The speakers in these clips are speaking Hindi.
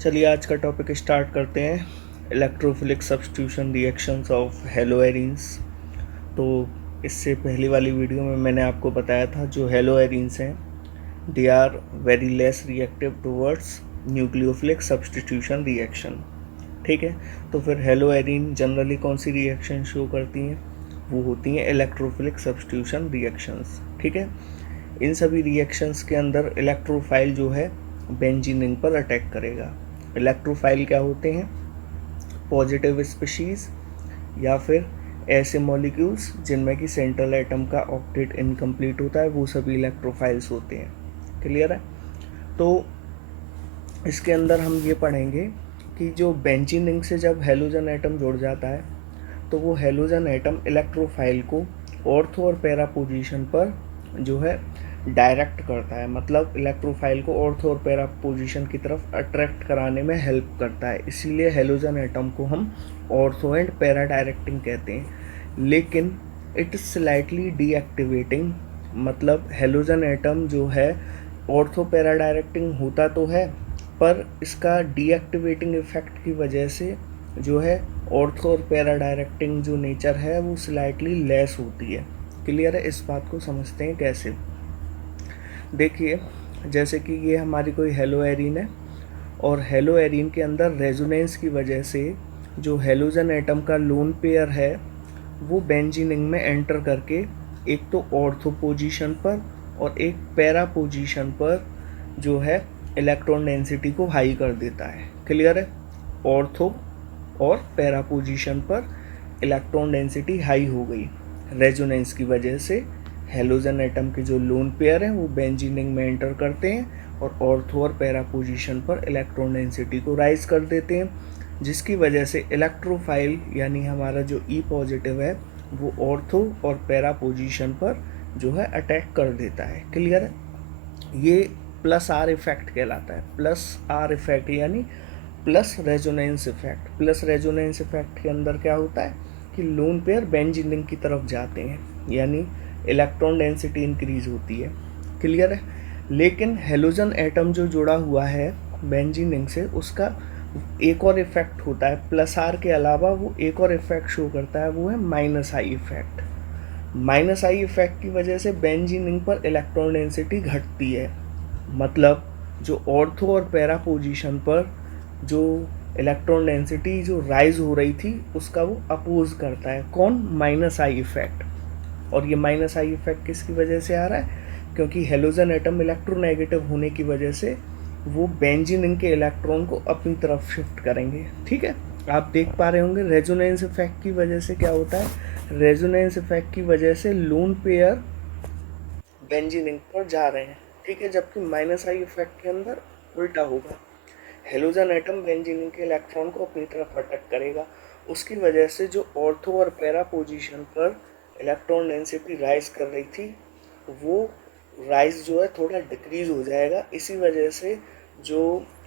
चलिए आज का टॉपिक स्टार्ट करते हैं। Electrophilic substitution reactions of हेलोएरिन्स। तो इससे पहली वाली वीडियो में मैंने आपको बताया था जो हेलोएरिन्स हैं they are very less reactive towards nucleophilic substitution reaction. ठीक है, तो फिर हेलोएरिन जनरली कौन सी रिएक्शन शो करती हैं? वो होती हैं इलेक्ट्रोफिलिक सब्स्टिट्यूशन रिएक्शंस। ठीक है, इन सभी रिएक्शंस के अंदर इलेक्ट्रोफाइल जो है बेंजीन रिंग पर अटैक करेगा। इलेक्ट्रोफाइल क्या होते हैं? पॉजिटिव स्पीशीज या फिर ऐसे मॉलिक्यूल्स जिनमें कि सेंट्रल एटम का ऑक्टेट इनकम्प्लीट होता है, वो सभी इलेक्ट्रोफाइल्स होते हैं। क्लियर है? तो इसके अंदर हम ये पढ़ेंगे कि जो बेंजीन रिंग से जब हेलोजन एटम जुड़ जाता है तो वो हेलोजन एटम इलेक्ट्रोफाइल को ऑर्थो और पैरा पोजीशन पर जो है डायरेक्ट करता है, मतलब इलेक्ट्रोफाइल को ऑर्थो और पैरा पोजीशन की तरफ अट्रैक्ट कराने में हेल्प करता है। इसीलिए हेलोजन एटम को हम ऑर्थो एंड पैरा डायरेक्टिंग कहते हैं। लेकिन इट इज स्लाइटली डीएक्टिवेटिंग, मतलब हेलोजन एटम जो है ऑर्थो पैरा डायरेक्टिंग होता तो है, पर इसका डीएक्टिवेटिंग इफेक्ट की वजह से जो है ऑर्थो और पैरा डायरेक्टिंग जो नेचर है वो स्लाइटली लेस होती है। क्लियर है? इस बात को समझते हैं कैसे। देखिए, जैसे कि ये हमारी कोई हेलोएरिन है और हेलोएरिन के अंदर रेजोनेंस की वजह से जो हेलोजन एटम का लोन पेयर है वो बेंजीन रिंग में एंटर करके एक तो ऑर्थो पोजीशन पर और एक पैरा पोजीशन पर जो है इलेक्ट्रॉन डेंसिटी को हाई कर देता है। क्लियर है? ऑर्थो और पैरा पोजीशन पर इलेक्ट्रॉन डेंसिटी हाई हो गई रेजोनेंस की वजह से। हेलोजन एटम के जो लोन पेयर हैं वो बेंजीन रिंग में एंटर करते हैं और ऑर्थो और पैरा पोजीशन पर इलेक्ट्रॉन डेंसिटी को राइज कर देते हैं, जिसकी वजह से इलेक्ट्रोफाइल यानी हमारा जो ई पॉजिटिव है वो ऑर्थो और पैरा पोजीशन पर जो है अटैक कर देता है। क्लियर है? ये प्लस आर इफेक्ट कहलाता है। प्लस आर इफेक्ट यानी plus resonance effect. Plus resonance effect के अंदर क्या होता है कि लोन पेयर बेंजीन रिंग की तरफ जाते हैं, यानी इलेक्ट्रॉन डेंसिटी इंक्रीज होती है। क्लियर है? लेकिन हेलोजन एटम जो जुड़ा हुआ है बेंजीन रिंग से, उसका एक और इफेक्ट होता है प्लस आर के अलावा। वो एक और इफेक्ट शो करता है, वो है minus I effect. Minus I effect की वजह से बेंजीन रिंग पर इलेक्ट्रॉन डेंसिटी घटती है, मतलब जो ऑर्थो और पैरा पोजीशन पर जो इलेक्ट्रॉन डेंसिटी जो राइज हो रही थी उसका वो अपोज करता है। कौन? Minus I effect. और ये माइनस आई इफेक्ट किसकी वजह से आ रहा है? क्योंकि हेलोजन एटम इलेक्ट्रोनेगेटिव होने की वजह से वो बेंजीन रिंग के इलेक्ट्रॉन को अपनी तरफ शिफ्ट करेंगे। ठीक है, आप देख पा रहे होंगे रेजोनेंस इफेक्ट की वजह से क्या होता है। रेजोनेंस इफेक्ट की वजह से लोन पेयर बेंजीन रिंग पर जा रहे हैं। ठीक है, जबकि माइनस आई इफेक्ट के अंदर उल्टा होगा। हेलोजन एटम बेंजीन रिंग के इलेक्ट्रॉन को अपनी तरफ अटैक करेगा, उसकी वजह से जो ऑर्थो और पैरा पोजीशन पर इलेक्ट्रॉन डेंसिटी राइज कर रही थी वो राइज जो है थोड़ा डिक्रीज हो जाएगा। इसी वजह से जो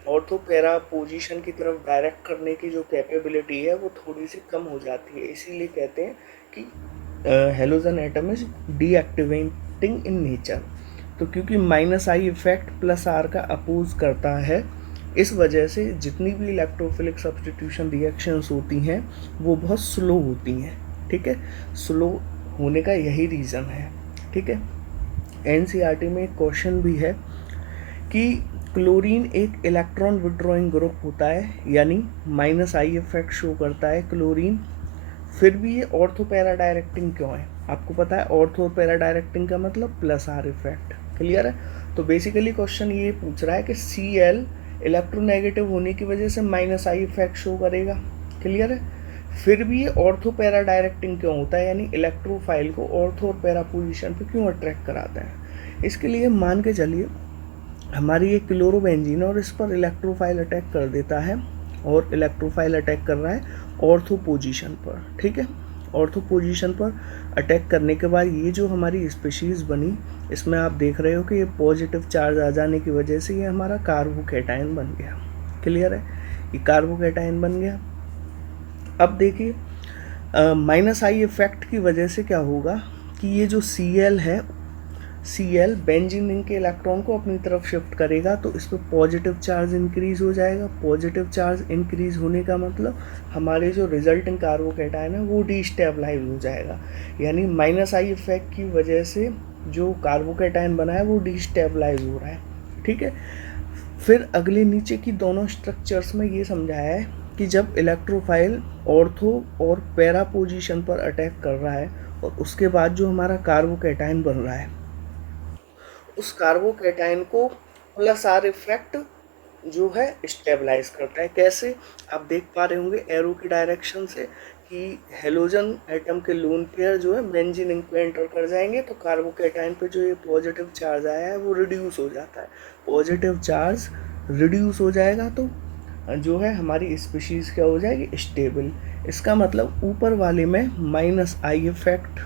ऑर्थो पैरा पोजीशन की तरफ डायरेक्ट करने की जो कैपेबिलिटी है वो थोड़ी सी कम हो जाती है। इसीलिए कहते हैं कि halogen atom is deactivating in nature. तो क्योंकि minus I effect plus R का अपोज करता है, इस वजह से जितनी भी इलेक्ट्रोफिलिक सब्स्टिट्यूशन रिएक्शंस होती हैं वो बहुत स्लो होती हैं। ठीक है, स्लो होने का यही रीज़न है। ठीक है, एनसीईआरटी में एक क्वेश्चन भी है कि क्लोरीन एक इलेक्ट्रॉन विड्रॉइंग ग्रुप होता है, यानी माइनस आई इफेक्ट शो करता है क्लोरीन, फिर भी ये ऑर्थो पैरा डायरेक्टिंग क्यों है? आपको पता है ऑर्थो पैरा डायरेक्टिंग का मतलब प्लस आर इफेक्ट। क्लियर है? तो बेसिकली क्वेश्चन ये पूछ रहा है कि सी एल इलेक्ट्रोनेगेटिव होने की वजह से माइनस आई इफेक्ट शो करेगा। क्लियर है? फिर भी ये ऑर्थो पैरा डायरेक्टिंग क्यों होता है, यानी इलेक्ट्रोफाइल को ऑर्थो और पैरा पोजीशन पे क्यों अट्रैक्ट कराता है? इसके लिए मान के चलिए हमारी ये क्लोरोबेंजीन है और इस पर इलेक्ट्रोफाइल अटैक कर देता है, और इलेक्ट्रोफाइल अटैक कर रहा है ऑर्थो पोजीशन पर। ठीक है, ऑर्थो पोजीशन पर अटैक करने के बाद ये जो हमारी स्पीशीज़ बनी, इसमें आप देख रहे हो कि ये पॉजिटिव चार्ज आ जाने की वजह से ये हमारा कार्बोकैटायन बन गया। क्लियर है? ये कार्बोकैटायन बन गया। अब देखिए माइनस आई इफेक्ट की वजह से क्या होगा कि ये जो सी एल है Cl बेंजीन रिंग के इलेक्ट्रॉन को अपनी तरफ शिफ्ट करेगा तो इस पर पॉजिटिव चार्ज इंक्रीज हो जाएगा। पॉजिटिव चार्ज इंक्रीज होने का मतलब हमारे जो रिजल्टिंग कार्बोकैटायन है वो डिस्टेबलाइज हो जाएगा, यानी माइनस आई इफेक्ट की वजह से जो कार्बोकैटायन बना है वो डिस्टेबलाइज हो रहा है। ठीक है, फिर अगले नीचे की दोनों स्ट्रक्चर्स में ये समझाया है कि जब इलेक्ट्रोफाइल ऑर्थो और पैरा पोजीशन पर अटैक कर रहा है और उसके बाद जो हमारा कार्बोकैटायन बन रहा है उस कार्बोकैटायन को प्लस आर इफेक्ट जो है स्टेबलाइज करता है। कैसे, आप देख पा रहे होंगे एरो की डायरेक्शन से कि हेलोजन एटम के लोन पेयर जो है बेंजीन रिंग पे एंटर कर जाएंगे तो कार्बोकैटायन पे जो ये पॉजिटिव चार्ज आया है वो रिड्यूस हो जाता है। पॉजिटिव चार्ज रिड्यूस हो जाएगा तो जो है हमारी स्पीशीज़ क्या हो जाएगी, स्टेबल। इसका मतलब ऊपर वाले में माइनस आई इफेक्ट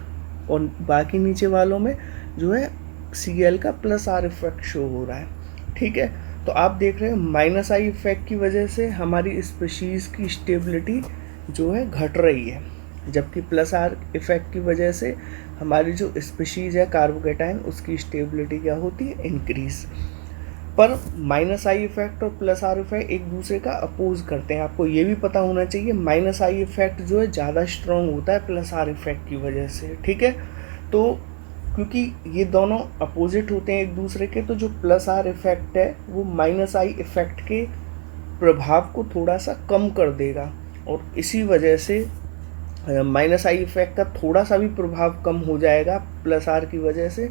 और बाकी नीचे वालों में जो है Cl का प्लस आर इफेक्ट शो हो रहा है। ठीक है, तो आप देख रहे हैं माइनस आई इफेक्ट की वजह से हमारी स्पीशीज़ की स्टेबिलिटी जो है घट रही है, जबकि प्लस आर इफेक्ट की वजह से हमारी जो स्पीशीज़ है कार्बोकैटायन उसकी स्टेबिलिटी क्या होती है, इंक्रीज। पर माइनस आई इफेक्ट और प्लस आर इफेक्ट एक दूसरे का अपोज करते हैं। आपको ये भी पता होना चाहिए माइनस आई इफेक्ट जो है ज़्यादा स्ट्रॉन्ग होता है प्लस आर इफेक्ट की वजह से। ठीक है, तो क्योंकि ये दोनों अपोजिट होते हैं एक दूसरे के, तो जो प्लस आर इफेक्ट है वो माइनस आई इफेक्ट के प्रभाव को थोड़ा सा कम कर देगा और इसी वजह से माइनस आई इफेक्ट का थोड़ा सा भी प्रभाव कम हो जाएगा प्लस आर की वजह से,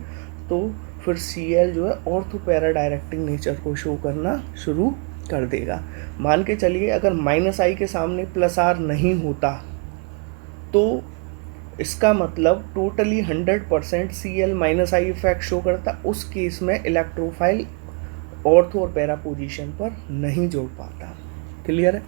तो फिर Cl जो है ऑर्थो पैरा डायरेक्टिंग नेचर को शो करना शुरू कर देगा। मान के चलिए अगर माइनस आई के सामने प्लस आर नहीं होता तो इसका मतलब totally 100% Cl minus I effect show करता, उस केस में इलेक्ट्रोफाइल ऑर्थो और पैरा पोजीशन पर नहीं जोड़ पाता। क्लियर है।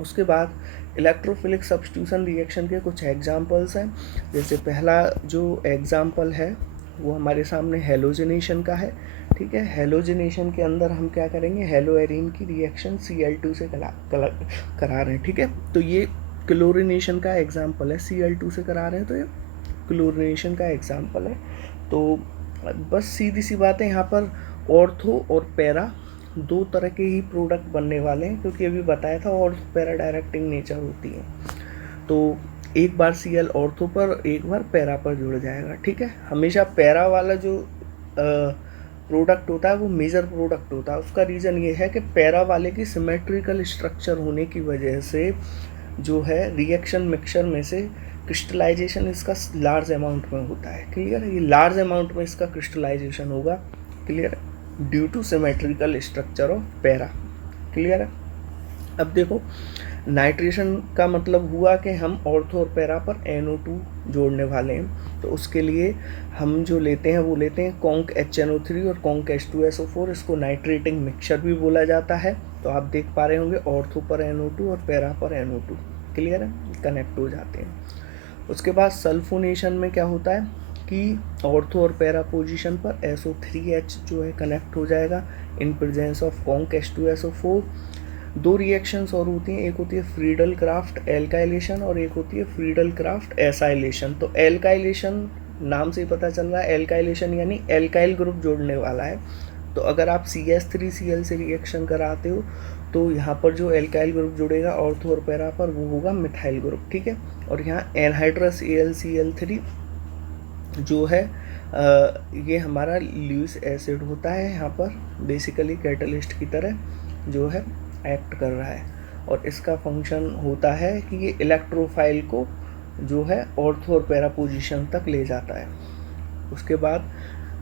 उसके बाद इलेक्ट्रोफिलिक सब्स्टिट्यूशन रिएक्शन के कुछ एग्जांपल्स हैं। जैसे पहला जो एग्जांपल है वो हमारे सामने हेलोजिनेशन का है। ठीक है, हेलोजिनेशन के अंदर हम क्या करेंगे, हेलोएरीन की रिएक्शन Cl2 से करा रहे हैं। ठीक है, तो ये क्लोरिनेशन का एग्जांपल है, Cl2 से करा रहे हैं तो ये क्लोरिनेशन का एग्जांपल है। तो बस सीधी सी बात है, यहाँ पर ऑर्थो और पैरा दो तरह के ही प्रोडक्ट बनने वाले हैं, क्योंकि अभी बताया था ऑर्थो पैरा डायरेक्टिंग नेचर होती है, तो एक बार Cl ऑर्थो पर एक बार पैरा पर जुड़ जाएगा। ठीक है, हमेशा पैरा वाला जो प्रोडक्ट होता है वो मेजर प्रोडक्ट होता है। उसका रीज़न ये है कि पैरा वाले की सिमेट्रिकल स्ट्रक्चर होने की वजह से जो है रिएक्शन मिक्सचर में से क्रिस्टलाइजेशन इसका लार्ज अमाउंट में होता है। क्लियर है, ये लार्ज अमाउंट में इसका क्रिस्टलाइजेशन होगा। क्लियर है, due two symmetrical structure of para. Clear है। अब देखो नाइट्रेशन का मतलब हुआ कि हम ऑर्थो और पैरा पर NO2 जोड़ने वाले हैं, तो उसके लिए हम जो लेते हैं वो लेते हैं कॉन्क HNO3 और कॉन्क H2SO4। इसको नाइट्रेटिंग मिक्सचर भी बोला जाता है। तो आप देख पा रहे होंगे ऑर्थो पर NO2 और पैरा पर NO2। क्लियर है, कनेक्ट हो जाते हैं। उसके बाद सल्फोनेशन में क्या होता है कि ऑर्थो और पैरा पोजीशन पर SO3H जो है कनेक्ट हो जाएगा in presence of conc H2SO4। दो रिएक्शंस और होती हैं, एक होती है फ्रीडल क्राफ्ट एल्काइलेशन और एक होती है फ्रीडल क्राफ्ट एसाइलेशन। तो एल्काइलेशन नाम से ही पता चल रहा है, एल्काइलेशन यानी एल्काइल ग्रुप जोड़ने वाला है। तो अगर आप CH3Cl से रिएक्शन कराते हो तो यहाँ पर जो एल्काइल ग्रुप जुड़ेगा ऑर्थो और पैरा पर वो होगा मिथाइल ग्रुप। ठीक है, और यहाँ एनहाइड्रस AlCl3 जो है ये हमारा ल्यूइस एसिड होता है, यहाँ पर बेसिकली कैटलिस्ट की तरह जो है एक्ट कर रहा है और इसका फंक्शन होता है कि ये इलेक्ट्रोफाइल को जो है ऑर्थो और पैरा पोजीशन तक ले जाता है। उसके बाद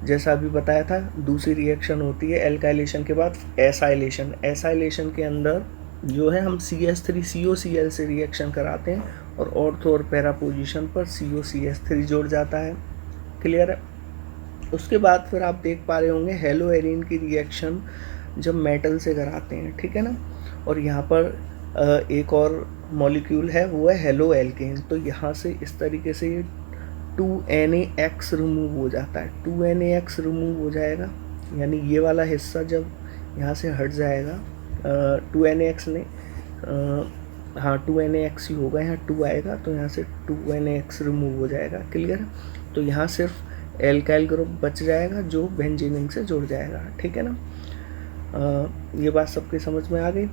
जैसा अभी बताया था दूसरी रिएक्शन होती है एल्काइलेशन के बाद एसाइलेशन। एसाइलेशन के अंदर जो है हम CH3COCl से रिएक्शन कराते हैं और ऑर्थो और पैरा पोजीशन पर COCH3 जोड़ जाता है। क्लियर है। उसके बाद फिर आप देख पा रहे होंगे हेलोएरीन की रिएक्शन जब मेटल से कराते हैं। ठीक है ना, और यहाँ पर एक और मॉलिक्यूल है वो है हेलो एल्केन। तो यहाँ से इस तरीके से ये 2NaX रिमूव हो जाता है। 2NaX रिमूव हो जाएगा यानी ये वाला हिस्सा जब यहाँ से हट जाएगा 2NaX ने हाँ 2NaX ही होगा, यहाँ 2 आएगा तो यहाँ से 2NaX रिमूव हो जाएगा। क्लियर। तो यहाँ सिर्फ एल्काइल ग्रुप बच जाएगा जो बेंजीनिंग से जुड़ जाएगा, ठीक है ना। ये बात सबके समझ में आ गई।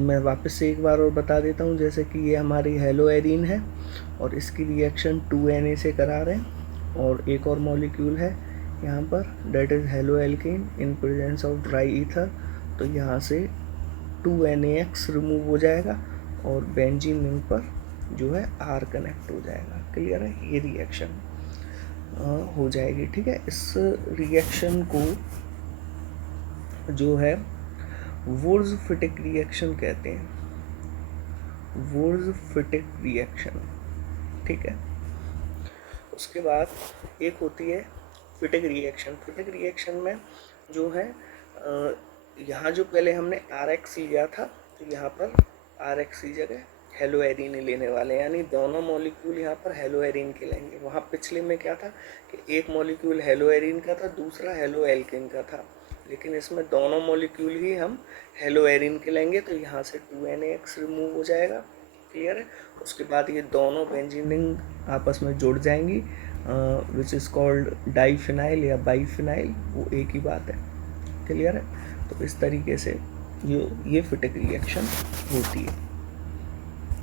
मैं वापस से एक बार और बता देता हूँ, जैसे कि ये हमारी हेलोएरिन है और इसकी रिएक्शन 2Na से करा रहे हैं, और एक और मॉलिक्यूल है यहाँ पर, that is haloalkane in presence of dry ether. तो यहाँ से 2NaX रिमूव हो जाएगा और बेंजीन रिंग पर जो है R कनेक्ट हो जाएगा। क्लियर है, ये रिएक्शन हो जाएगी, ठीक है। इस रिएक्शन को जो है वुर्ज़-फिटिक रिएक्शन कहते हैं, वुर्ज़-फिटिक रिएक्शन, ठीक है। उसके बाद एक होती है फिटिक रिएक्शन। फिटिक रिएक्शन में जो है यहाँ जो पहले हमने RX लिया था, तो यहाँ पर RX की जगह हेलोएरिन लेने वाले, यानी दोनों मॉलिक्यूल यहाँ पर हेलोएरिन के लेंगे। वहाँ पिछले में क्या था कि एक मॉलिक्यूल हेलोएरिन का था, दूसरा हेलोएल्केन का था, लेकिन इसमें दोनों मॉलिक्यूल ही हम हेलोएरिन के लेंगे, तो यहाँ से 2NaX रिमूव हो जाएगा। क्लियर है। उसके बाद ये दोनों बेंजीन रिंग आपस में जुड़ जाएंगी, विच इज़ कॉल्ड डाइफिनाइल या बाइफिनाइल, वो एक ही बात है। क्लियर है। तो इस तरीके से ये फिटिक रिएक्शन होती है।